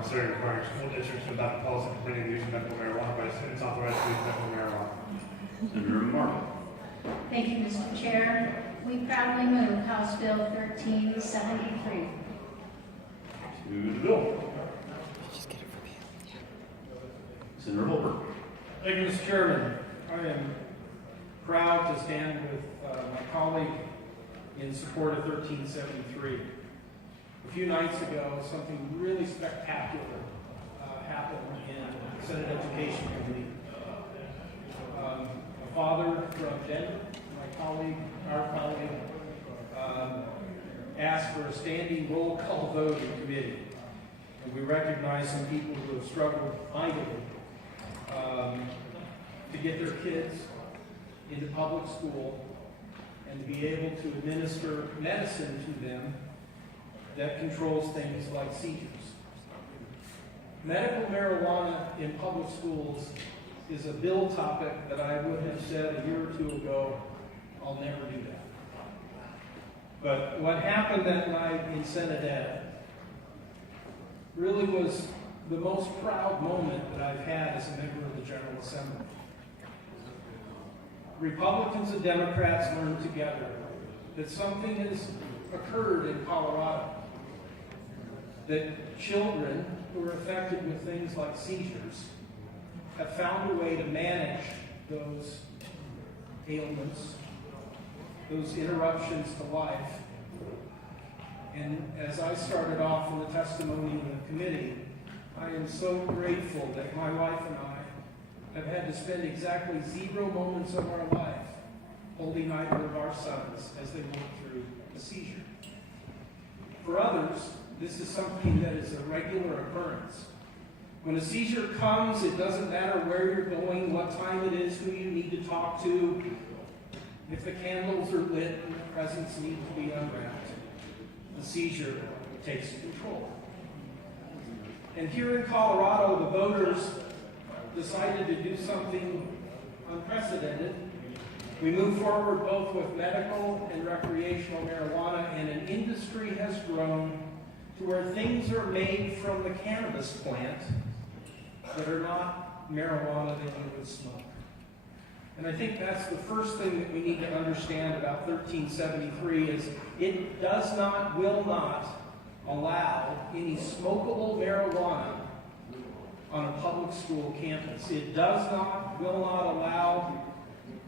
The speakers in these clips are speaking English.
considering requiring school districts to adopt a policy permitting the use of medical marijuana by students authorized to use medical marijuana. Senator Marble. Thank you, Mr. Chair. We proudly move House Bill 1373. To the bill. Senator Holbert. Thank you, Mr. Chairman. I am proud to stand with my colleague in support of 1373. A few nights ago, something really spectacular happened in the Senate Education Committee. A father from Denver, our colleague, asked for a standing roll call vote in committee. And we recognize some people who have struggled mightily to get their kids into public school and to be able to administer medicine to them that controls things like seizures. Medical marijuana in public schools is a bill topic that I would have said a year or two ago, I'll never do that. But what happened that night in Senate Ed really was the most proud moment that I've had as a member of the General Assembly. Republicans and Democrats learned together that something has occurred in Colorado, that children who are affected with things like seizures have found a way to manage those ailments, those interruptions to life. And as I started off in the testimony in the committee, I am so grateful that my wife and I have had to spend exactly 0 moments of our life holding either of our sons as they went through a seizure. For others, this is something that is a regular occurrence. When a seizure comes, it doesn't matter where you're going, what time it is, who you need to talk to, if the candles are lit and the presents need to be unwrapped. The seizure takes control. And here in Colorado, the voters decided to do something unprecedented. We moved forward both with medical and recreational marijuana, and an industry has grown to where things are made from the cannabis plant that are not marijuana that you would smoke. And I think that's the first thing that we need to understand about 1373 is it does not, will not allow any smokable marijuana on a public school campus. It does not, will not allow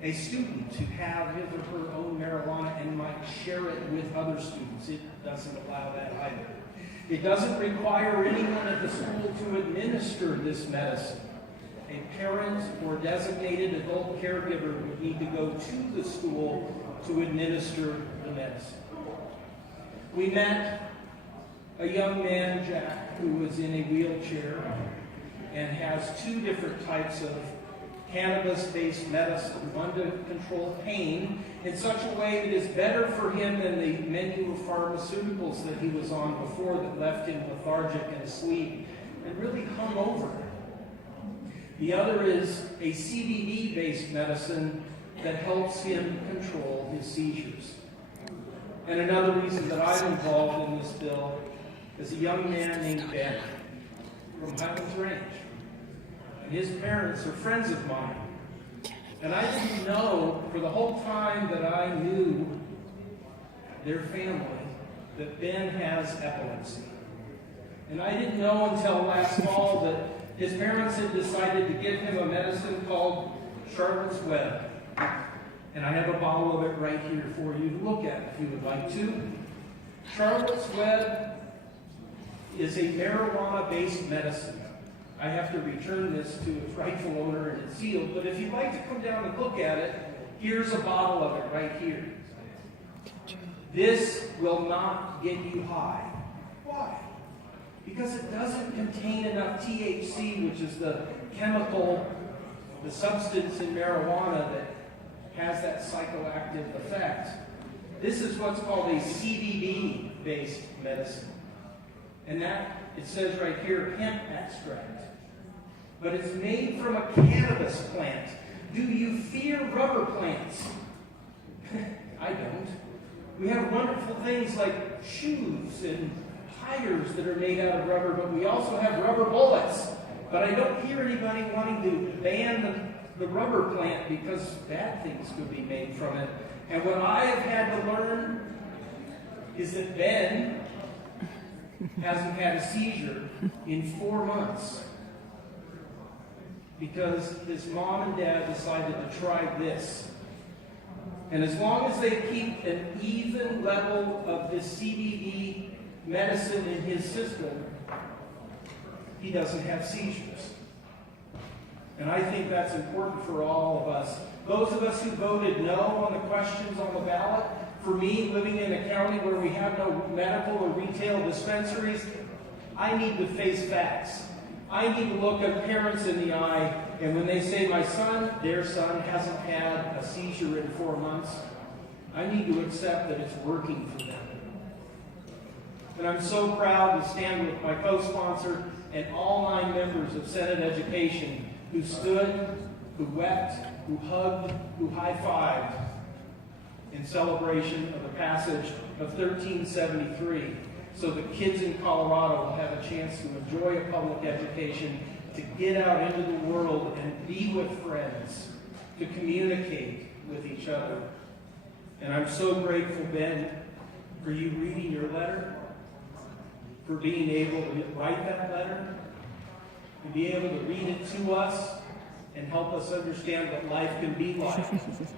a student to have his or her own marijuana and might share it with other students. It doesn't allow that either. It doesn't require anyone at the school to administer this medicine. A parent or designated adult caregiver would need to go to the school to administer the medicine. We met a young man, Jack, who was in a wheelchair and has 2 different types of cannabis-based medicine, one to control pain in such a way that is better for him than the menu of pharmaceuticals that he was on before that left him lethargic and asleep and really hung over. The other is a CBD-based medicine that helps him control his seizures. And another reason that I'm involved in this bill is a young man named Ben from Highlands Range. And his parents are friends of mine. And I didn't know for the whole time that I knew their family that Ben has epilepsy. And I didn't know until last fall that his parents had decided to give him a medicine called Charlotte's Web. And I have a bottle of it right here for you to look at if you would like to. Charlotte's Web is a marijuana-based medicine. I have to return this to its rightful owner and it's sealed, but if you'd like to come down and look at it, here's a bottle of it right here. This will not get you high. Why? Because it doesn't contain enough THC, which is the chemical, the substance in marijuana that has that psychoactive effect. This is what's called a CBD-based medicine. And that, it says right here, hemp extract. But it's made from a cannabis plant. Do you fear rubber plants? I don't. We have wonderful things like shoes and tires that are made out of rubber, but we also have rubber bullets. But I don't hear anybody wanting to ban the rubber plant because bad things could be made from it. And what I have had to learn is that Ben hasn't had a seizure in 4 months because his mom and dad decided to try this. And as long as they keep an even level of this CBD medicine in his system, he doesn't have seizures. And I think that's important for all of us. Those of us who voted no on the questions on the ballot, for me, living in a county where we have no medical or retail dispensaries, I need to face facts. I need to look at parents in the eye, and when they say their son hasn't had a seizure in 4 months, I need to accept that it's working for them. And I'm so proud to stand with my co-sponsor and all 9 members of Senate Education who stood, who wept, who hugged, who high-fived in celebration of the passage of 1373, so that kids in Colorado will have a chance to enjoy a public education, to get out into the world and be with friends, to communicate with each other. And I'm so grateful, Ben, for you reading your letter, for being able to write that letter, to be able to read it to us, and help us understand what life can be like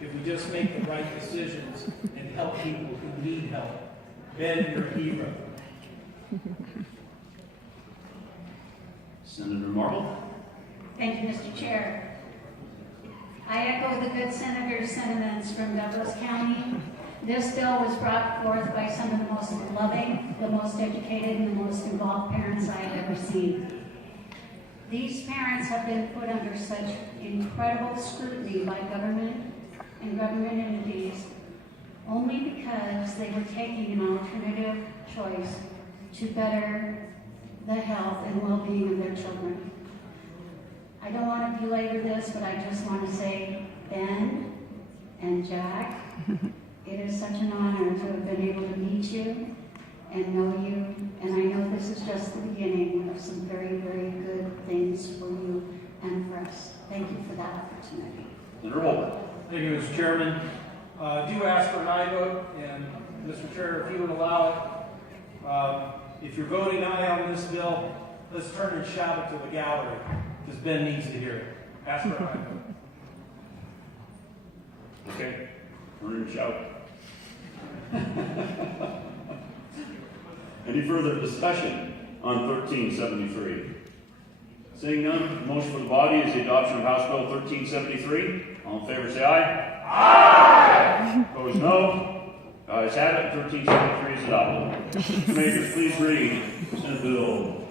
if we just make the right decisions and help people who need help. Ben, you're a hero. Senator Marble. Thank you, Mr. Chair. I echo the good senator's sentiments from Douglas County. This bill was brought forth by some of the most loving, the most educated, and the most involved parents I have ever seen. These parents have been put under such incredible scrutiny by government and government entities only because they were taking an alternative choice to better the health and well-being of their children. I don't want to belabor this, but I just want to say, Ben and Jack, it is such an honor to have been able to meet you and know you, and I know this is just the beginning of some very, very good things for you and for us. Thank you for that opportunity. Senator Holbert. Thank you, Mr. Chairman. Do ask for an aye vote, and Mr. Chair, if you would allow it, if you're voting aye on this bill, let's turn and shout it to the gallery, because Ben needs to hear it. Ask for an aye vote. Okay. Turn and shout. Any further discussion on 1373? Seeing none, the motion for the body is the adoption of House Bill 1373. All in favor say aye. Aye! Opposed no. Ayes have it. 1373 is adopted. Commissioners, please read Senate Bill